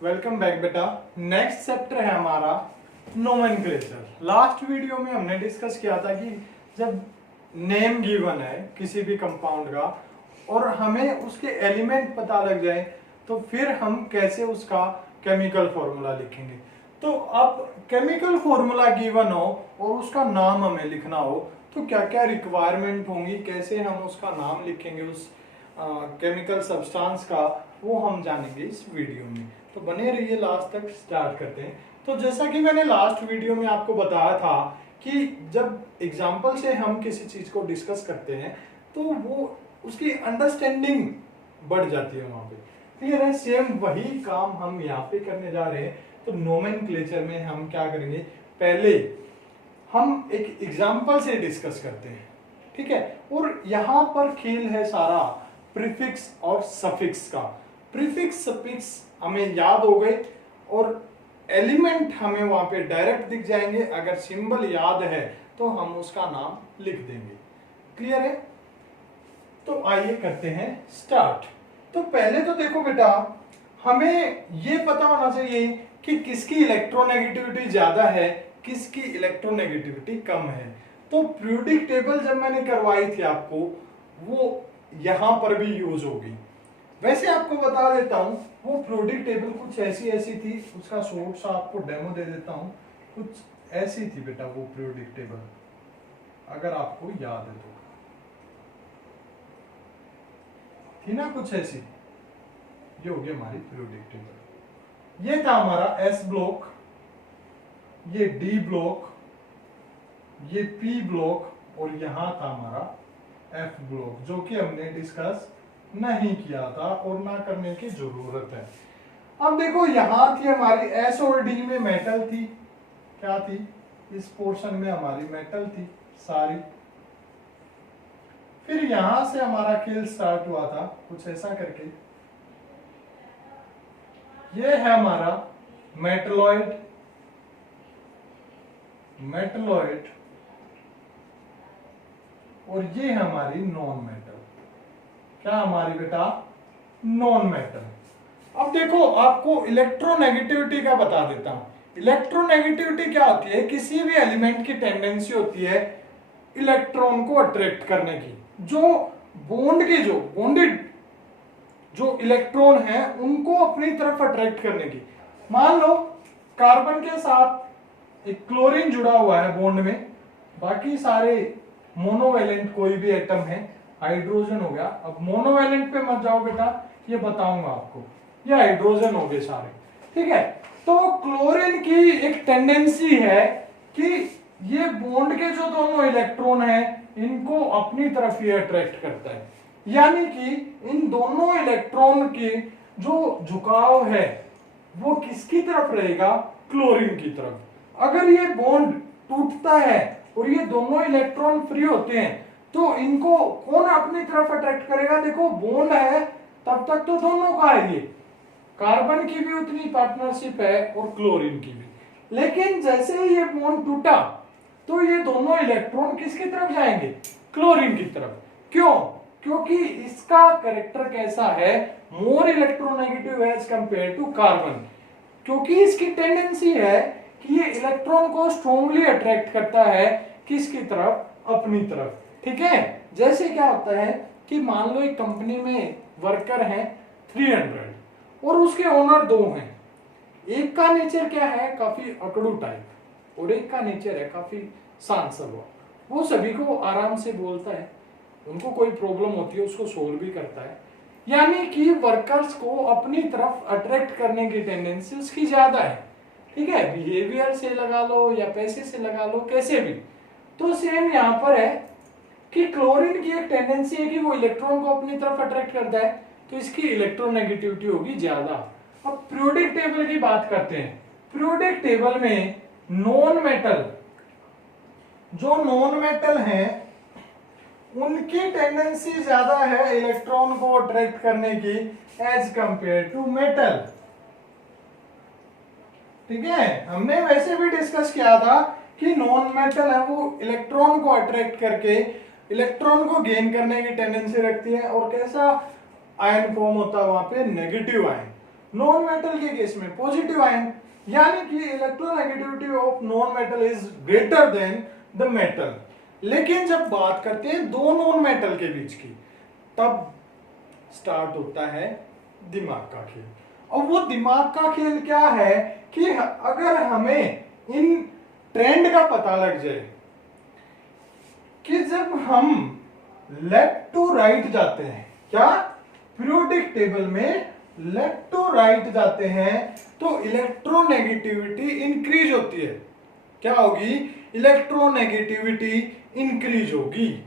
Welcome back बेटा। Next chapter है हमारा नोमेनक्लेचर। लास्ट वीडियो में हमने डिस्कस किया था कि जब नेम गिवन है किसी भी कंपाउंड का और हमें उसके एलिमेंट पता लग जाए तो फिर हम कैसे उसका केमिकल फॉर्मूला लिखेंगे। तो अब केमिकल फॉर्मूला गिवन हो और उसका नाम हमें लिखना हो तो क्या क्या रिक्वायरमेंट होंगी, कैसे हम उसका नाम लिखेंगे उस केमिकल सब्सटेंस का, वो हम जानेंगे इस वीडियो में। तो बने रहिए, लास्ट तक स्टार्ट करते हैं। तो जैसा कि मैंने लास्ट वीडियो में आपको बताया था कि जब एग्जाम्पल से हम किसी चीज को डिस्कस करते हैं तो वो उसकी अंडरस्टैंडिंग बढ़ जाती है वहां पे। क्लियर है? सेम वही काम हम यहाँ पे करने जा रहे हैं। तो नोमेनक्लेचर में हम क्या करेंगे, पहले हम एक एग्जाम्पल से डिस्कस करते हैं, ठीक है। और यहाँ पर खेल है सारा प्रीफिक्स और सफिक्स का। प्रीफिक्स सफिक्स हमें याद हो गए और एलिमेंट हमें वहां पे डायरेक्ट दिख जाएंगे। अगर सिंबल याद है तो हम उसका नाम लिख देंगे। क्लियर है? तो आइए करते हैं स्टार्ट। तो पहले तो देखो बेटा, हमें ये पता होना चाहिए कि किसकी इलेक्ट्रोनेगेटिविटी ज्यादा है, किसकी इलेक्ट्रोनेगेटिविटी कम है। तो पीरियोडिक टेबल जब मैंने करवाई थी आपको, वो यहां पर भी यूज होगी। वैसे आपको बता देता हूं, वो पीरियोडिक टेबल कुछ ऐसी थी, उसका शॉर्ट सा आपको डेमो दे देता हूं। कुछ ऐसी थी बेटा वो पीरियोडिक टेबल, अगर आपको याद है तो। थी ना कुछ ऐसी? ये होगी हमारी पीरियोडिक टेबल। ये था हमारा एस ब्लॉक, ये डी ब्लॉक, ये पी ब्लॉक और यहां था हमारा एफ ब्लॉक, जो कि हमने डिस्कस नहीं किया था और ना करने की जरूरत है। अब देखो, यहां थी हमारी एस और डी में मेटल थी। क्या थी? इस पोर्शन में हमारी मेटल थी सारी। फिर यहां से हमारा खेल स्टार्ट हुआ था कुछ ऐसा करके। ये है हमारा मेटलॉइड, मेटलॉइड, और ये है हमारी नॉन मेटल। क्या हमारी बेटा? Non metal. अब देखो, आपको इलेक्ट्रोनेगेटिविटी का बता देता हूं। इलेक्ट्रोनेगेटिविटी क्या होती है? किसी भी एलिमेंट की टेंडेंसी होती है इलेक्ट्रॉन को अट्रैक्ट करने की। जो बॉन्ड के जो बॉन्डेड जो इलेक्ट्रॉन है उनको अपनी तरफ अट्रैक्ट करने की। मान लो कार्बन के साथ एक क्लोरीन जुड़ा हुआ है बॉन्ड में, बाकी सारे मोनोवेलेंट कोई भी एटम है, हाइड्रोजन हो गया। अब मोनोवेलेंट पे मत जाओ बेटा, ये बताऊंगा आपको। ये हाइड्रोजन हो गए सारे, ठीक है। तो क्लोरीन की एक टेंडेंसी है कि ये बॉन्ड के जो दोनों इलेक्ट्रॉन हैं इनको अपनी तरफ ये अट्रैक्ट करता है। यानी कि इन दोनों इलेक्ट्रॉन के जो झुकाव है वो किसकी तरफ रहेगा? क्लोरीन की तरफ। अगर ये बॉन्ड टूटता है और ये दोनों इलेक्ट्रॉन फ्री होते हैं तो इनको कौन अपनी तरफ अट्रैक्ट करेगा? देखो, बॉन्ड है तब तक तो दोनों का है, ये कार्बन की भी उतनी पार्टनरशिप है और क्लोरीन की भी। लेकिन जैसे ही ये बॉन्ड टूटा तो ये दोनों इलेक्ट्रॉन किसकी तरफ जाएंगे? क्लोरीन की तरफ। क्यों? क्योंकि इसका कैरेक्टर कैसा है? More electronegative as compare to carbon. क्योंकि इसकी टेंडेंसी है कि ये इलेक्ट्रॉन को स्ट्रांगली अट्रैक्ट करता है किसकी तरफ? अपनी तरफ, ठीक है। जैसे क्या होता है कि मान लो एक कंपनी में वर्कर हैं 300 और उसके ओनर 2 हैं। एक का नेचर क्या है? काफी अकड़ू टाइप, और एक का नेचर है काफी शांत स्वभाव। वो सभी को आराम से बोलता है, उनको कोई प्रॉब्लम होती है उसको सोल्व भी करता है। यानी कि वर्कर्स को अपनी तरफ अट्रैक्ट करने की टेंडेंसी उसकी ज्यादा है, ठीक है। बिहेवियर से लगा लो या पैसे से लगा लो, कैसे भी। तो सेम यहां पर है कि क्लोरीन की एक टेंडेंसी है कि वो इलेक्ट्रॉन को अपनी तरफ अट्रैक्ट करता है, तो इसकी इलेक्ट्रोनेगेटिविटी होगी ज्यादा। अब पीरियोडिक टेबल की बात करते हैं। पीरियोडिक टेबल में नॉन मेटल, जो नॉन मेटल हैं उनकी टेंडेंसी ज्यादा है इलेक्ट्रॉन को अट्रैक्ट करने की एज कंपेयर टू मेटल, ठीक है। हमने वैसे भी डिस्कस किया था कि नॉन मेटल है वो इलेक्ट्रॉन को अट्रैक्ट करके इलेक्ट्रॉन को गेन करने की टेंडेंसी रखती है। और कैसा आयन फॉर्म होता है वहां पे? Negative ion. नॉन मेटल के केस में पॉजिटिव आयन, यानी कि electronegativity of non metal is greater than the metal. लेकिन जब बात करते हैं दो नॉन मेटल के बीच की, तब स्टार्ट होता है दिमाग का खेल। और वो दिमाग का खेल क्या है कि अगर हमें इन ट्रेंड का पता लग जाए कि जब हम लेफ्ट टू राइट जाते हैं, क्या पीरियोडिक टेबल में लेफ्ट टू राइट जाते हैं, तो इलेक्ट्रोनेगेटिविटी इंक्रीज होती है। क्या होगी? इलेक्ट्रोनेगेटिविटी इंक्रीज होगी।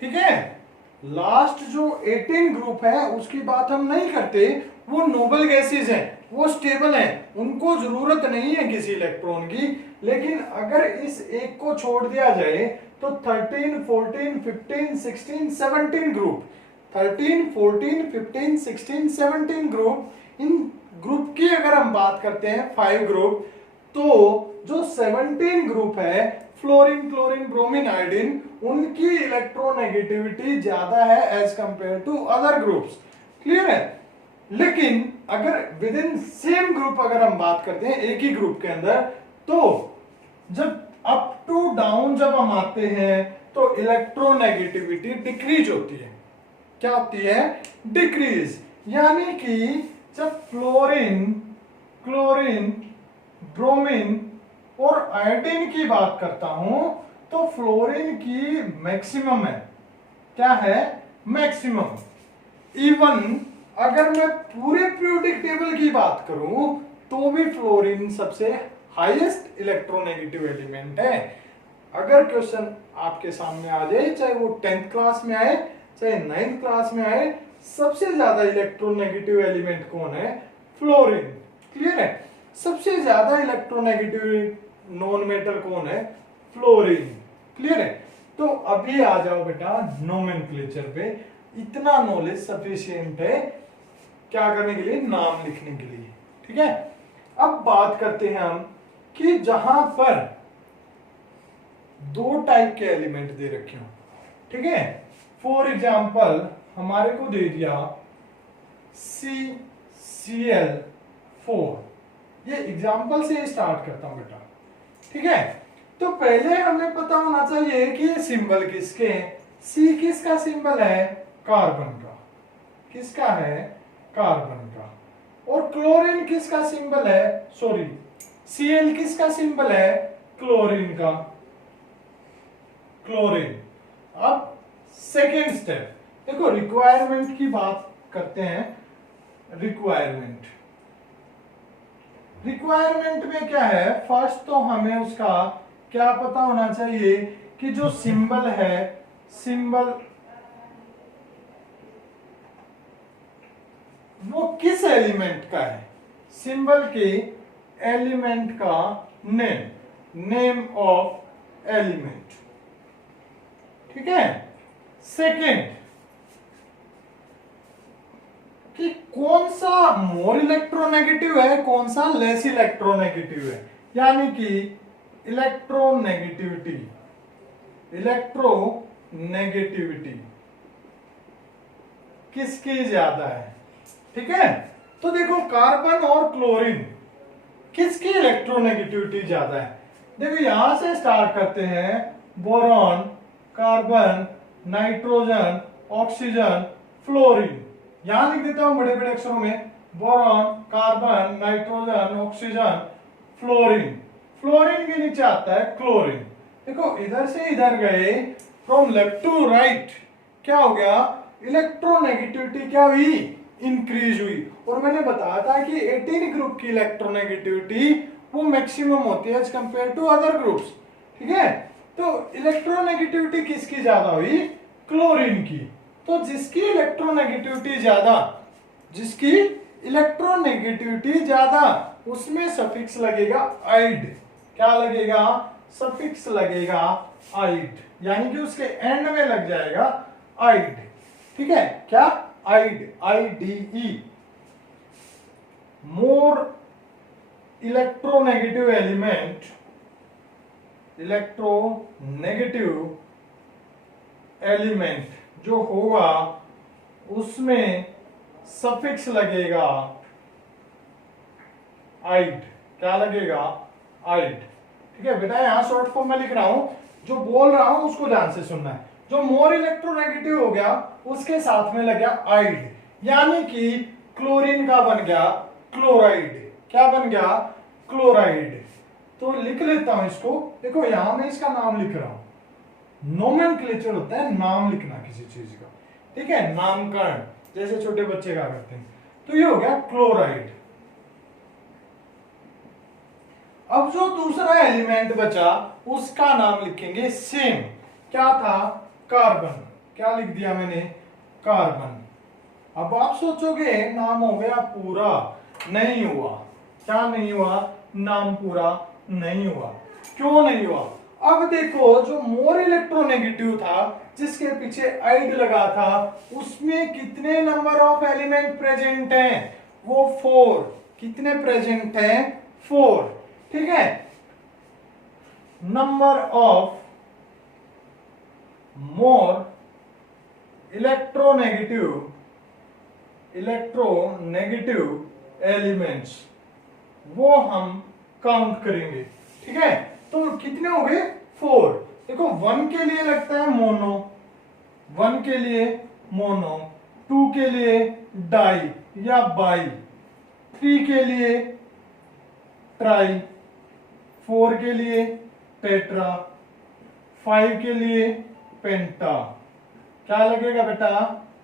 ठीक है। लास्ट जो 18 ग्रुप है उसकी बात हम नहीं करते, वो नोबल गैसेस हैं, वो स्टेबल हैं, उनको जरूरत नहीं है किसी इलेक्ट्रॉन की। लेकिन अगर इस एक को छोड़ दिया जाए तो 13, 14, 15, 16, 17 ग्रुप, 13, 14, 15, 16, 17 ग्रुप, इन ग्रुप की अगर हम बात करते हैं 5 ग्रुप, तो जो 17 ग्रुप है फ्लोरीन, क्लोरीन, ब्रोमीन, आयोडीन, उनकी इलेक्ट्रोनेगेटिविटी ज्यादा है as compare to other groups. Clear है? लेकिन अगर विद इन सेम ग्रुप अगर हम बात करते हैं एक ही ग्रुप के अंदर, तो जब अप टू डाउन जब हम आते हैं तो इलेक्ट्रोनेगेटिविटी डिक्रीज होती है। क्या होती है? डिक्रीज। यानी कि जब फ्लोरीन, क्लोरीन, ब्रोमीन और आयोडीन की बात करता हूं तो फ्लोरीन की मैक्सिमम है। क्या है? मैक्सिमम। इवन अगर मैं पूरे पीरियोडिक टेबल की बात करूं तो भी फ्लोरीन सबसे हाईएस्ट इलेक्ट्रोनेगेटिव एलिमेंट है। अगर क्वेश्चन आपके सामने आ जाए, चाहे वो 10th क्लास में आए चाहे 9th क्लास में आए, सबसे ज्यादा इलेक्ट्रोनेगेटिव एलिमेंट कौन है? फ्लोरीन। क्लियर है? सबसे ज्यादा इलेक्ट्रोनेगेटिव नॉन मेटल कौन है? फ्लोरीन। क्लियर है? तो अभी आ जाओ बेटा नोमेनक्लेचर पे। इतना नॉलेज सफिशिएंट है क्या करने के लिए? नाम लिखने के लिए। ठीक है। अब बात करते हैं हम कि जहां पर दो टाइप के एलिमेंट दे रखे हो। ठीक है। फॉर एग्जाम्पल हमारे को दे दिया CCl4। ये एग्जाम्पल से स्टार्ट करता हूं बेटा। ठीक है। तो पहले हमें पता होना चाहिए कि ये सिंबल किसके हैं। सी किसका सिंबल है? कार्बन का। किसका है? कार्बन का। और क्लोरीन किसका सिंबल है? सॉरी, Cl किसका सिंबल है? क्लोरीन का। क्लोरीन। अब सेकेंड स्टेप देखो, रिक्वायरमेंट की बात करते हैं। रिक्वायरमेंट में क्या है? फर्स्ट तो हमें उसका क्या पता होना चाहिए कि जो सिंबल है, सिंबल वो किस एलिमेंट का है। सिंबल के एलिमेंट का नेम ऑफ एलिमेंट। ठीक है। सेकेंड कि कौन सा मोर इलेक्ट्रोनेगेटिव है, कौन सा लेस इलेक्ट्रोनेगेटिव है। यानी कि इलेक्ट्रोनेगेटिविटी किसकी ज्यादा है। ठीक है। तो देखो कार्बन और क्लोरीन किसकी इलेक्ट्रोनेगेटिविटी ज्यादा है। देखो यहां से स्टार्ट करते हैं। Boron, carbon, nitrogen, oxygen, fluorine. यहां लिख देता हूं बड़े बड़े अक्षरों में, boron, carbon, nitrogen, oxygen, fluorine. Fluorine के नीचे आता है क्लोरीन। देखो इधर से इधर गए, फ्रॉम लेफ्ट टू राइट, क्या हो गया? इलेक्ट्रोनेगेटिविटी क्या हुई? इंक्रीज हुई। और मैंने बताया था कि 18 ग्रुप की इलेक्ट्रोनेगेटिविटी वो मैक्सिमम होती है as compare to other groups. ठीक है। तो इलेक्ट्रोनेगेटिविटी किसकी ज्यादा हुई? क्लोरीन की। तो जिसकी इलेक्ट्रोनेगेटिविटी ज्यादा उसमें सफिक्स लगेगा आइड। क्या लगेगा? सफिक्स लगेगा आइड, यानी कि उसके एंड में लग जाएगा आइड। ठीक है। क्या? आइड, IDE। मोर इलेक्ट्रोनेगेटिव एलिमेंट जो होगा उसमें सफिक्स लगेगा आइट, क्या लगेगा, आइट। ठीक है बेटा, यहाँ शॉर्ट फॉर्म में लिख रहा हूं, जो बोल रहा हूं उसको ध्यान से सुनना है। जो मोर इलेक्ट्रोनेगेटिव हो गया उसके साथ में लग गया आइड, यानी कि क्लोरीन का बन गया क्लोराइड। क्या बन गया, क्लोराइड। तो लिख लेता हूं इसको, देखो यहां मैं इसका नाम लिख रहा हूं। नोमेनक्लेचर होता है नाम लिखना किसी चीज का, ठीक है, नामकरण, जैसे छोटे बच्चे क्या करते हैं। तो ये हो गया क्लोराइड। अब जो दूसरा एलिमेंट बचा उसका नाम लिखेंगे सेम, क्या था, कार्बन। क्या लिख दिया मैंने, कार्बन। अब आप सोचोगे नाम हो गया पूरा, नहीं हुआ। क्या नहीं हुआ, नाम पूरा नहीं हुआ। क्यों नहीं हुआ, अब देखो जो मोर इलेक्ट्रोनेगेटिव था जिसके पीछे आइड लगा था, उसमें कितने नंबर ऑफ एलिमेंट प्रेजेंट हैं, वो 4। कितने प्रेजेंट हैं, 4। ठीक है, number of more electronegative elements वो हम काउंट करेंगे। ठीक है, तो कितने हो गए, 4। देखो 1 के लिए लगता है मोनो, 1 के लिए मोनो, 2 के लिए डाई या बाई, 3 के लिए ट्राई, 4 के लिए टेट्रा, 5 के लिए पेंटा। क्या लगेगा बेटा,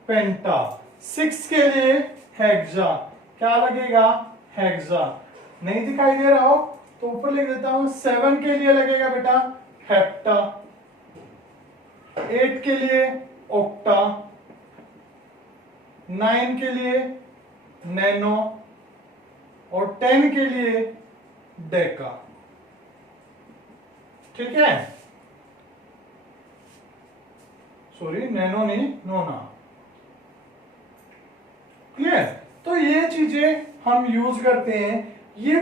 पेंटा। 6 के लिए हेक्सा। क्या लगेगा, हेक्सा। नहीं दिखाई दे रहा हो तो ऊपर लिख देता हूं। 7 के लिए लगेगा बेटा हेप्टा, 8 के लिए ऑक्टा, 9 के लिए नैनो और 10 के लिए डेका। ठीक है, सॉरी नैनो नहीं, नोना। क्लियर। तो ये चीजें हम यूज करते हैं। ये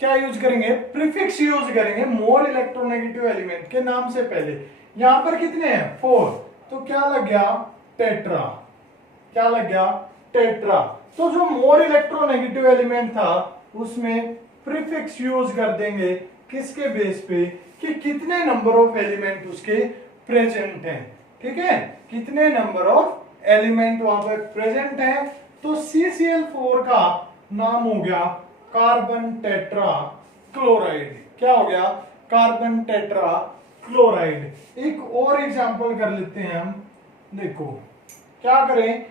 क्या यूज करेंगे, प्रीफिक्स यूज करेंगे मोर इलेक्ट्रोनेगेटिव एलिमेंट के नाम से पहले। यहां पर कितने हैं, 4, तो क्या लग गया, टेट्रा। क्या लग गया, टेट्रा। तो जो मोर इलेक्ट्रोनेगेटिव एलिमेंट था उसमें प्रीफिक्स यूज कर देंगे, किसके बेस पे, कि कितने नंबर ऑफ एलिमेंट उसके प्रेजेंट हैं। ठीक है, कितने नंबर ऑफ एलिमेंट वहां पर प्रेजेंट है। तो CCl4 का नाम हो गया कार्बन टेट्रा क्लोराइड। क्या हो गया, कार्बन टेट्रा क्लोराइड। एक और एग्जांपल कर लेते हैं हम। देखो क्या करें,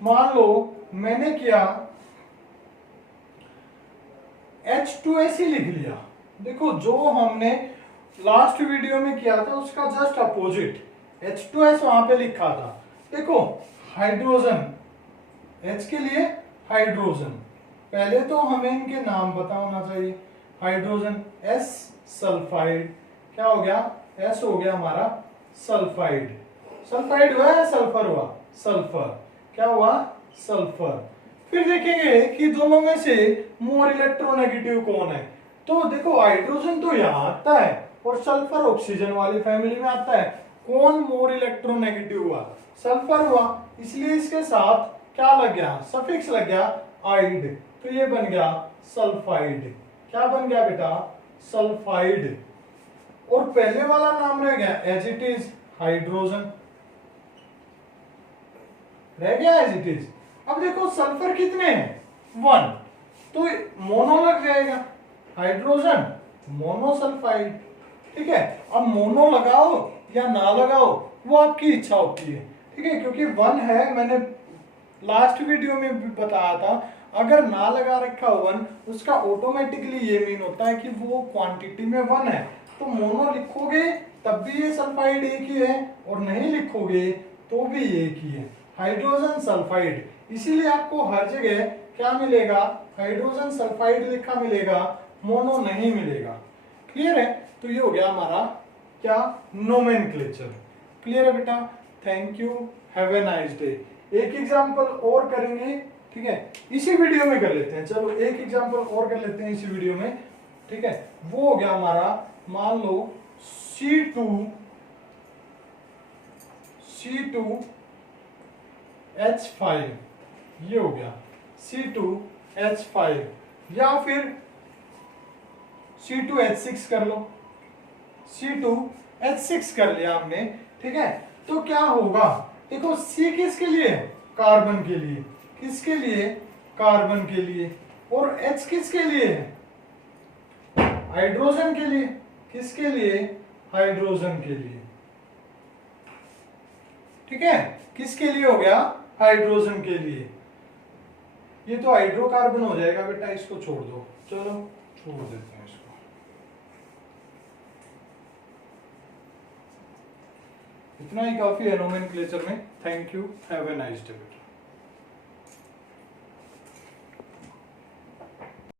मान लो मैंने किया H2S ही लिख लिया। देखो जो हमने लास्ट वीडियो में किया था उसका जस्ट अपोजिट H2S वहां पे लिखा था। देखो हाइड्रोजन, H के लिए हाइड्रोजन, पहले तो हमें इनके नाम पता होना चाहिए। Hydrogen S sulphide. क्या हो गया, S हो गया हमारा सल्फाइड। सल्फाइड हुआ या सल्फर हुआ, सल्फर। क्या हुआ, सल्फर। फिर देखेंगे कि दोनों में से मोर इलेक्ट्रोनेगेटिव कौन है। तो देखो हाइड्रोजन तो यहां आता है और सल्फर ऑक्सीजन वाली फैमिली में आता है। कौन मोर इलेक्ट्रोनेगेटिव हुआ, सल्फर हुआ, इसलिए इसके साथ क्या लग गया, सफिक्स लग गया आइड। तो ये बन गया सल्फाइड। क्या बन गया बेटा, सल्फाइड। और पहले वाला नाम रह गया एज इट इज, हाइड्रोजन रह गया एज इट इज। अब देखो सल्फर कितने हैं, 1, तो मोनो लग जाएगा, हाइड्रोजन मोनोसल्फाइड। ठीक है, अब मोनो लगाओ या ना लगाओ वो आपकी इच्छा होती है। ठीक है, क्योंकि 1 है, मैंने लास्ट वीडियो में भी बताया था, अगर ना लगा रखा हो 1 उसका ऑटोमेटिकली ये मीन होता है कि वो क्वांटिटी में 1 है। तो मोनो लिखोगे तब भी ये सल्फाइड एक ही है और नहीं लिखोगे तो भी एक ही है, हाइड्रोजन सल्फाइड। इसीलिए आपको हर जगह क्या मिलेगा, हाइड्रोजन सल्फाइड लिखा मिलेगा, मोनो नहीं मिलेगा। क्लियर है, तो ये हो गया हमारा क्या, नोमेनक्लेचर। क्लियर है बेटा, thank you, have a nice day. एक एग्जांपल और करेंगे, ठीक है, इसी वीडियो में कर लेते हैं। चलो एक एग्जांपल और कर लेते हैं इसी वीडियो में। ठीक है, वो हो गया हमारा, मान लो C2H5, ये हो गया C2H5, या फिर C2H6 कर लो, C2H6 कर लिया हमने, ठीक है। तो क्या होगा, देखो C किसके लिए, कार्बन के लिए, किसके लिए, कार्बन के लिए, और H किसके लिए है, हाइड्रोजन के लिए, किसके लिए, हाइड्रोजन के लिए, ठीक है। किसके लिए हो गया, हाइड्रोजन के लिए। ये तो हाइड्रोकार्बन हो जाएगा बेटा, इसको छोड़ दो, चलो छोड़ देते हैं इसको। इतना ही काफी है नोमेनक्लेचर में। Thank you, have a nice day.